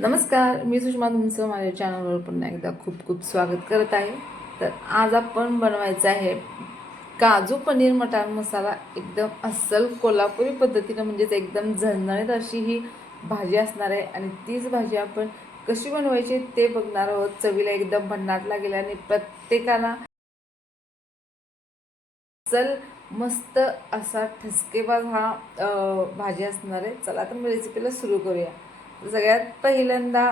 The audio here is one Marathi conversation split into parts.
नमस्कार, मी सुषमा तुमचं माझ्या चॅनलवर पुन्हा एकदा खूप खूप स्वागत करत आहे. तर आज आपण बनवायचं आहे काजू पनीर मटार मसाला. एकदम अस्सल कोल्हापुरी पद्धतीनं म्हणजेच एकदम झणझणीत अशी ही भाजी असणार आहे आणि तीच भाजी आपण कशी बनवायची ते बघणार आहोत. चवीला एकदम भन्नाट लागेल आणि प्रत्येकाला चल मस्त असा ठसकेबाज हा भाजी असणार आहे. चला तर मग रेसिपीला सुरू करूया. सगळ्यात पहिल्यांदा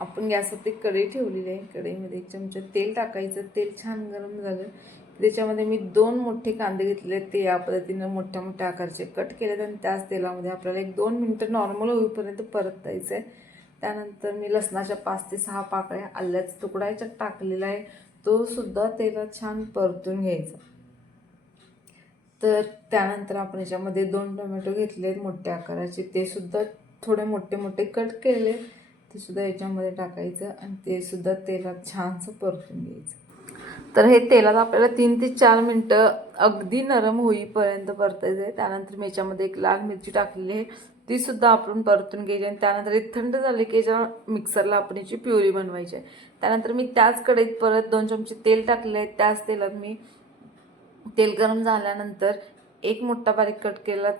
आपण गॅसवरती कढई ठेवलेली आहे. कढईमध्ये 1 चमचा तेल टाकायचं. तेल छान गरम झालं त्याच्यामध्ये मी 2 मोठे कांदे घेतले. ते या पद्धतीनं मोठ्या मोठ्या आकाराचे कट केलेत आणि त्याच तेलामध्ये आपल्याला 1-2 मिनटं नॉर्मल होईपर्यंत परतायचं आहे. त्यानंतर मी लसणाच्या 5 ते 6 पाकळ्या आल्याचा तुकडा याच्यात टाकलेला आहे. तो सुद्धा तेलात छान परतून घ्यायचा. तर त्यानंतर आपण याच्यामध्ये 2 टोमॅटो घेतले मोठ्या आकाराचे. ते सुद्धा थोडे मोठे मोठे कट केले. ते सुद्धा याच्यामध्ये टाकायचं आणि ते सुद्धा तेलात छानसं परतून घ्यायचं. तर हे तेलात आपल्याला 3 ते 4 मिनटं अगदी नरम होईपर्यंत परतायचं आहे. त्यानंतर मी याच्यामध्ये 1 लाल मिरची टाकलेली आहे. ती सुद्धा आपण परतून घ्यायची आणि त्यानंतर हे थंड झाले की याच्या मिक्सरला आपण याची प्युरी बनवायची आहे. त्यानंतर मी त्याच कढईत परत 2 चमचे तेल टाकले आहे. त्याच तेलात मी तेल गरम झाल्यानंतर 1 मोठा बारीक कट केलेला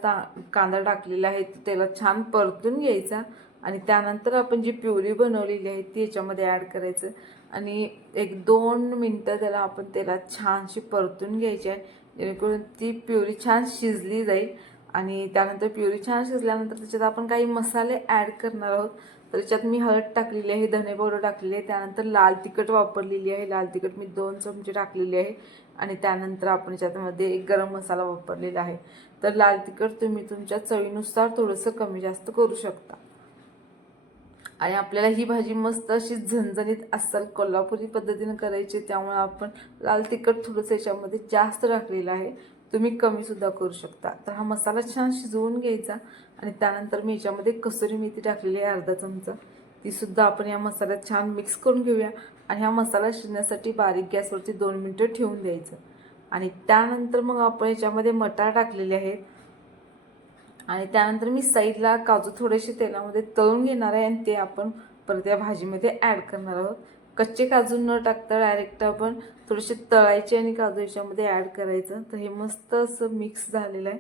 कांदा टाकलेला आहे. तो तेलात छान परतून घ्यायचा आणि त्यानंतर आपण जी प्युरी बनवलेली आहे ती याच्यामध्ये ॲड करायचं आणि 1-2 मिनटं त्याला आपण तेलात छानशी परतून घ्यायची आहे, जेणेकरून ती प्युरी छान शिजली जाईल. आणि त्यानंतर प्युरी छान शिजल्यानंतर त्याच्यात आपण काही मसाले ॲड करणार आहोत. तर त्याच्यात मी हळद टाकलेली आहे, धने पावडर टाकलेली आहे, त्यानंतर लाल तिखट वापरलेली आहे. लाल तिखट मी 2 चमचे टाकलेली आहे आणि त्यानंतर आपण याच्यामध्ये 1 गरम मसाला वापरलेला आहे. तर लाल तिखट तुम्ही तुमच्या चवीनुसार थोडंसं कमी जास्त करू शकता. आणि आपल्याला ही भाजी मस्त अशी झणझणीत अस्सल कोल्हापुरी पद्धतीनं करायची, त्यामुळे आपण लाल तिखट थोडंसं याच्यामध्ये जास्त टाकलेलं आहे. तुम्ही कमीसुद्धा करू शकता. तर हा मसाला छान शिजवून घ्यायचा आणि त्यानंतर मी याच्यामध्ये कसुरी मेथी टाकलेली आहे अर्धा चमचा. तीसुद्धा आपण या मसाल्यात छान मिक्स करून घेऊया आणि हा मसाला शिजण्यासाठी बारीक गॅसवरती 2 मिनटं ठेवून द्यायचं. आणि त्यानंतर मग आपण याच्यामध्ये मटार टाकलेले आहेत आणि त्यानंतर मी साईडला काजू थोडेसे तेलामध्ये तळून घेणार आहे आणि ते आपण परत या भाजीमध्ये ॲड करणार आहोत. कच्चे काजू न टाकता डायरेक्ट आपण थोडेसे तळायचे आणि काजू याच्यामध्ये ॲड करायचं. तर हे मस्त असं मिक्स झालेलं आहे.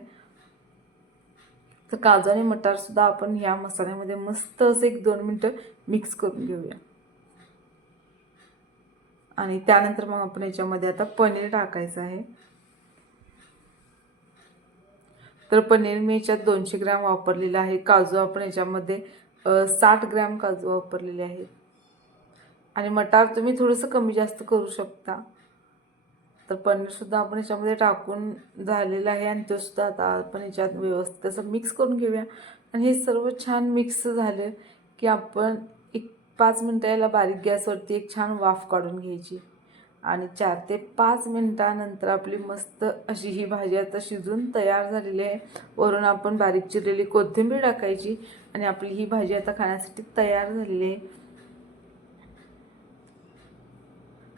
तर काजू आणि मटारसुद्धा आपण या मसाल्यामध्ये मस्त असं 1-2 मिनटं मिक्स करून घेऊया. आणि त्यानंतर मग आपण याच्यामध्ये आता पनीर टाकायचं आहे. तर पनीर मी याच्यात 200 ग्रॅम वापरलेलं आहे. काजू आपण याच्यामध्ये 60 ग्रॅम काजू वापरलेले आहेत आणि मटार तुम्ही थोडंसं कमी जास्त करू शकता. तर पनीरसुद्धा आपण याच्यामध्ये टाकून झालेलं आहे आणि तो सुद्धा आता आपण याच्यात व्यवस्थित असं मिक्स करून घेऊया. आणि हे सर्व छान मिक्स झाले की आपण 1-5 मिनटं याला बारीक गॅसवरती एक छान वाफ काढून घ्यायची आणि 4 ते 5 मिनटानंतर आपली मस्त अशी ही भाजी आता शिजून तयार झालेली आहे. वरून आपण बारीक चिरलेली कोथिंबीर टाकायची आणि आपली ही भाजी आता खाण्यासाठी तयार झालेली आहे.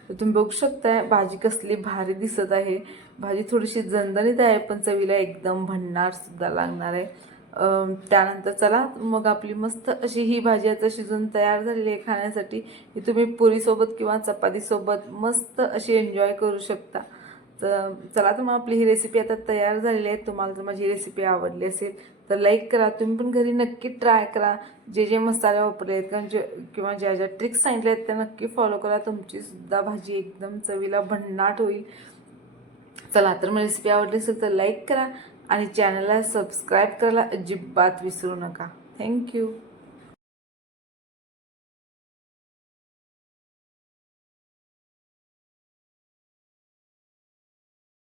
तर तुम्ही बघू शकताय भाजी कसली भारी दिसत आहे. भाजी थोडीशी झणझणीत आहे पण चवीला एकदम भन्नाट सुद्धा लागणार आहे. त्यानंतर चला मग आपली मस्त अशी ही भाजी आता शिजून तयार झालेली आहे खाण्यासाठी. ही तुम्ही पुरीसोबत किंवा चपातीसोबत मस्त अशी एन्जॉय करू शकता. तर चला तर मग आपली ही रेसिपी आता तयार झालेली आहे. तुम्हाला जर माझी रेसिपी आवडली असेल तर लाईक करा. तुम्ही पण घरी नक्की ट्राय करा. जे जे मसाले वापरले आहेत किंवा ज्या ज्या ट्रिक्स सांगितल्या आहेत त्या नक्की फॉलो करा. तुमचीसुद्धा भाजी एकदम चवीला भन्नाट होईल. चला तर मग रेसिपी आवडली असेल तर लाईक करा आणि चॅनलला सबस्क्राईब करायला अजिबात विसरू नका. थँक्यू.